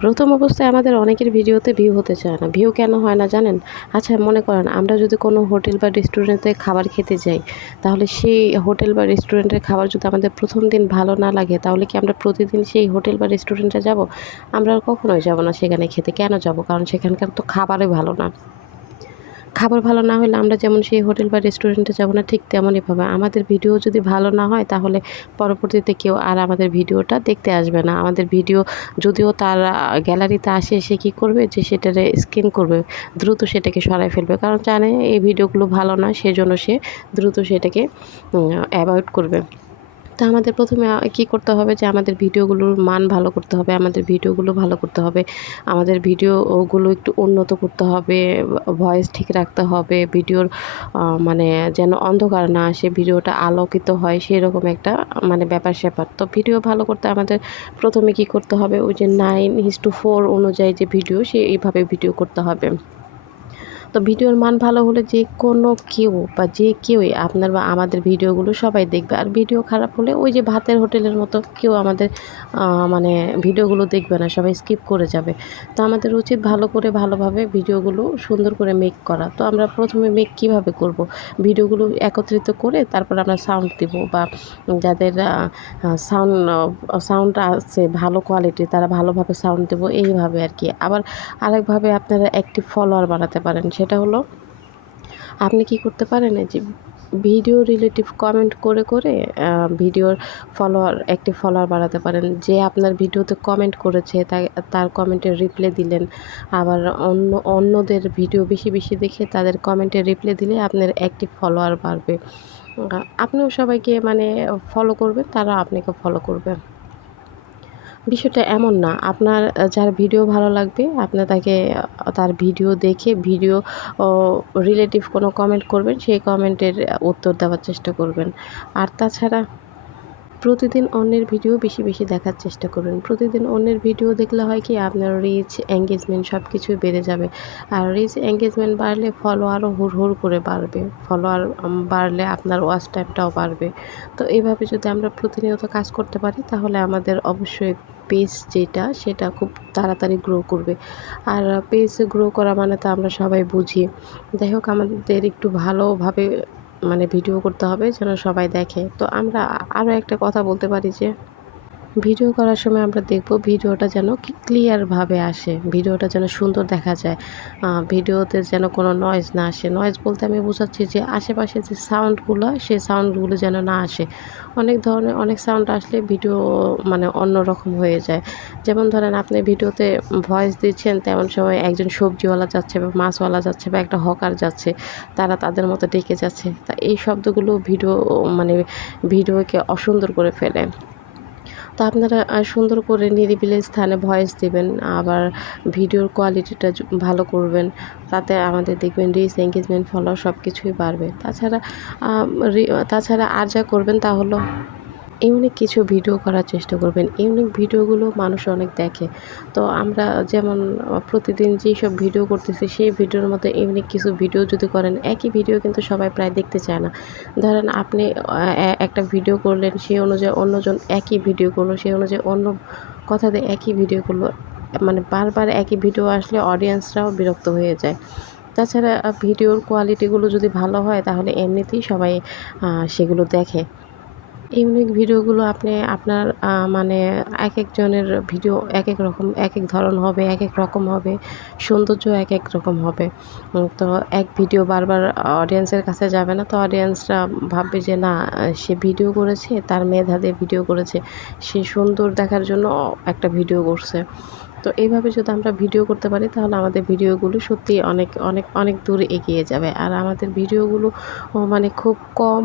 প্রথম অবস্থায় আমাদের অনেকের ভিডিওতে ভিউ হতে চায় না। ভিউ কেন হয় না জানেন? আচ্ছা মনে করেন, আমরা যদি কোনো হোটেল বা রেস্টুরেন্টে খাবার খেতে যাই, তাহলে সেই হোটেল বা রেস্টুরেন্টের খাবার যদি আমাদের প্রথম দিন ভালো না লাগে, তাহলে কি আমরা প্রতিদিন সেই হোটেল বা রেস্টুরেন্টে যাব? আমরা কখনোই যাব না সেখানে খেতে। কেন যাব? কারণ সেখানকার তো খাবারই ভালো না। খাবার ভালো না হলে আমরা যেমন সেই হোটেল বা রেস্টুরেন্টে যাব না, ঠিক তেমনইভাবে আমাদের ভিডিও যদি ভালো না হয় তাহলে পরবর্তীতে কেউ আর আমাদের ভিডিওটা দেখতে আসবে না। আমাদের ভিডিও যদিও তার গ্যালারিতে আসে, সে কী করবে? যে সেটারে স্ক্রিন করবে, দ্রুত সেটাকে সরাই ফেলবে। কারণ জানে এই ভিডিওগুলো ভালো না, সেজন্য সে দ্রুত সেটাকে অ্যাভয়েড করবে। তো আমাদের প্রথমে কি করতে হবে যে আমাদের ভিডিওগুলোর মান ভালো করতে হবে, আমাদের ভিডিওগুলো ভালো করতে হবে, আমাদের ভিডিওগুলো একটু উন্নত করতে হবে, ভয়েস ঠিক রাখতে হবে, ভিডিওর মানে যেন অন্ধকার না আসে, ভিডিওটা আলোকিত হয়, সেরকম একটা মানে ব্যাপার স্যাপার। তো ভিডিও ভালো করতে আমাদের প্রথমে কি করতে হবে? ওই যে নাইন হিস টু ফোর অনুযায়ী যে ভিডিও, সে এইভাবে ভিডিও করতে হবে। তো ভিডিওর মান ভালো হলে যে কোনো কেউ বা যে কেউই আপনার বা আমাদের ভিডিওগুলো সবাই দেখবে। আর ভিডিও খারাপ হলে ওই যে ভাতের হোটেলের মতো কেউ আমাদের মানে ভিডিওগুলো দেখবে না, সবাই স্কিপ করে যাবে। তো আমাদের উচিত ভালো করে ভালোভাবে ভিডিওগুলো সুন্দর করে মেক করা। তো আমরা প্রথমে মেক কীভাবে করব? ভিডিওগুলো একত্রিত করে তারপর আমরা সাউন্ড দেব বা যাদের সাউন্ড সাউন্ড আছে ভালো কোয়ালিটি তারা ভালোভাবে সাউন্ড দেবো এইভাবে আর কি। আবার আরেকভাবে আপনারা একটি ফলোয়ার বানাতে পারেন সেটা হলো, আপনি কি করতে পারেন যে ভিডিও রিলেটিভ কমেন্ট করে করে ভিডিওর ফলোয়ার একটি ফলোয়ার বাড়াতে পারেন। যে আপনার ভিডিওতে কমেন্ট করেছে তার কমেন্টের রিপ্লাই দিলেন। আবার অন্য, অন্যদের ভিডিও বেশি বেশি দেখে তাদের কমেন্টের রিপ্লাই দিলে আপনার একটি ফলোয়ার বাড়বে। আপনিও সবাইকে মানে ফলো করবেন তারা আপনাকে ফলো করবে। বিষয়টা এমন না। আপনার যার ভিডিও ভালো লাগবে, আপনি তাকে তার ভিডিও দেখে ভিডিও রিলেটিভ কোনো কমেন্ট করবেন, সেই কমেন্টের উত্তর দেওয়ার চেষ্টা করবেন। আর তাছাড়া প্রতিদিন অন্যের ভিডিও বেশি বেশি দেখার চেষ্টা করবেন প্রতিদিন অন্যের ভিডিও দেখলে হয় কি, আপনার রিচ এঙ্গেজমেন্ট সব কিছুই বেড়ে যাবে। আর রিচ এঙ্গেজমেন্ট বাড়লে ফলো আরও হুড় হুড় করে বাড়বে। ফলোয়ার বাড়লে আপনার ওয়াচ টাইমটাও বাড়বে। তো এইভাবে যদি আমরা প্রতিনিয়ত কাজ করতে পারি, তাহলে আমাদের অবশ্যই পেজ যেটা, সেটা খুব তাড়াতাড়ি গ্রো করবে। আর পেজ গ্রো করা মানে তো আমরা সবাই বুঝি। যাই হোক, আমাদের একটু ভালোভাবে মানে ভিডিও করতে হবে যেন সবাই দেখে। তো আমরা আরও একটা কথা বলতে পারি যে ভিডিও করার সময় আমরা দেখব ভিডিওটা যেন ক্লিয়ারভাবে আসে, ভিডিওটা যেন সুন্দর দেখা যায়। ভিডিওতে যেন কোনো নয়েজ না আসে। নয়েজ বলতে আমি বোঝাচ্ছি যে আশেপাশে যে সাউন্ডগুলো সেই সাউন্ডগুলো যেন না আসে। অনেক ধরনের, অনেক সাউন্ড আসলে ভিডিও মানে অন্য রকম হয়ে যায়। যেমন ধরেন আপনি ভিডিওতে ভয়েস দিচ্ছেন, তেমন সময় একজন সবজিওয়ালা যাচ্ছে বা মাছওয়ালা যাচ্ছে বা একটা হকার যাচ্ছে, তারা তাদের মতো ডেকে যাচ্ছে। তা এই শব্দগুলো ভিডিও মানে ভিডিওকে অসুন্দর করে ফেলে। তো আপনারা সুন্দর করে নিরিবিলি স্থানে ভয়েস দিবেন, আবার ভিডিওর কোয়ালিটিটা ভালো করবেন, তাতে আমাদের দেখবেন রিস এঙ্গেজমেন্ট ফলো সব কিছুই বাড়বে। তাছাড়া তাছাড়া আর যা করবেন তা হলো ইউনিক কিছু ভিডিও করার চেষ্টা করবেন। ইউনিক ভিডিওগুলো মানুষ অনেক দেখে। তো আমরা যেমন প্রতিদিন যেই সব ভিডিও করতেছি, সেই ভিডিওর মতো ইউনিক কিছু ভিডিও যদি করেন, একই ভিডিও কিন্তু সবাই প্রায় দেখতে চায় না। ধরেন আপনি একটা ভিডিও করলেন সেই অনুযায়ী অন্যজন একই ভিডিও করল সেই অনুযায়ী অন্য কথাতে একই ভিডিও করল মানে বারবার একই ভিডিও আসলে অডিয়েন্সরাও বিরক্ত হয়ে যায়। তাছাড়া ভিডিওর কোয়ালিটিগুলো যদি ভালো হয়, তাহলে এমনিতেই সবাই সেগুলো দেখে। ইউনিক ভিডিওগুলো আপনি আপনার মানে এক একজনের ভিডিও এক এক রকম, এক এক ধরন হবে, এক এক রকম হবে, সৌন্দর্য এক এক রকম হবে। তো এক ভিডিও বারবার অডিয়েন্সের কাছে যাবে না, তো অডিয়েন্সরা ভাববে যে না, সে ভিডিও করেছে, তার মেধা দিয়ে ভিডিও করেছে, সে সুন্দর দেখার জন্য একটা ভিডিও করছে। তো এইভাবে যদি আমরা ভিডিও করতে পারি, তাহলে আমাদের ভিডিওগুলো সত্যি অনেক অনেক অনেক দূর এগিয়ে যাবে। আর আমাদের ভিডিওগুলো মানে খুব কম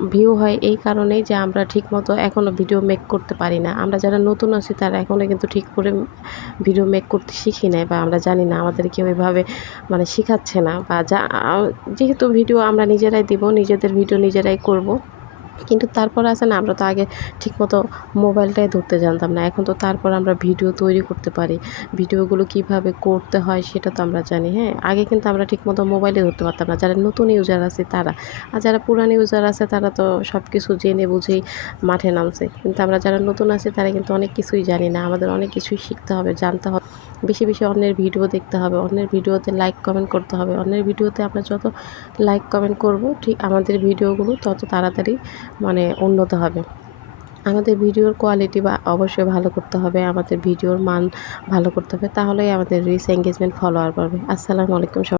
ভিউ হয় এই কারণেই যে আমরা ঠিকমতো এখনও ভিডিও মেক করতে পারি না। আমরা যারা নতুন আছি, তারা এখনও কিন্তু ঠিক করে ভিডিও মেক করতে শিখি নাই বা আমরা জানি না আমাদের কেউ এভাবে মানে শেখাচ্ছে না বা যা যেহেতু ভিডিও আমরা নিজেরাই দিব, নিজেদের ভিডিও নিজেরাই করব। কিন্তু তারপর আছে না, আমরা তো আগে ঠিকমতো মোবাইলটাই ধরতে জানতাম না। এখন তো তারপর আমরা ভিডিও তৈরি করতে পারি। ভিডিওগুলো কীভাবে করতে হয় সেটা তো আমরা জানি হ্যাঁ? আগে কিন্তু আমরা ঠিকমতো মোবাইলে ধরতে পারতাম না। যারা নতুন ইউজার আছে তারা, আর যারা পুরানো ইউজার আছে তারা তো সব কিছু জেনে বুঝেই মাঠে নামছে। কিন্তু আমরা যারা নতুন আছি তারা কিন্তু অনেক কিছুই জানি না। আমাদের অনেক কিছুই শিখতে হবে, জানতে হবে। বেশি বেশি অন্যের ভিডিও দেখতে হবে, অন্যের ভিডিওতে লাইক কমেন্ট করতে হবে। অন্যের ভিডিওতে আমরা যত লাইক কমেন্ট করব, ঠিক আমাদের ভিডিওগুলো তত তাড়াতাড়ি মানে উন্নত হবে। আমাদের ভিডিওর কোয়ালিটি বা অবশ্যই ভালো করতে হবে, আমাদের ভিডিওর মান ভালো করতে হবে, তাহলেই আমাদের রিস এঙ্গেজমেন্ট ফলোয়ার বাড়বে। আসসালামু আলাইকুম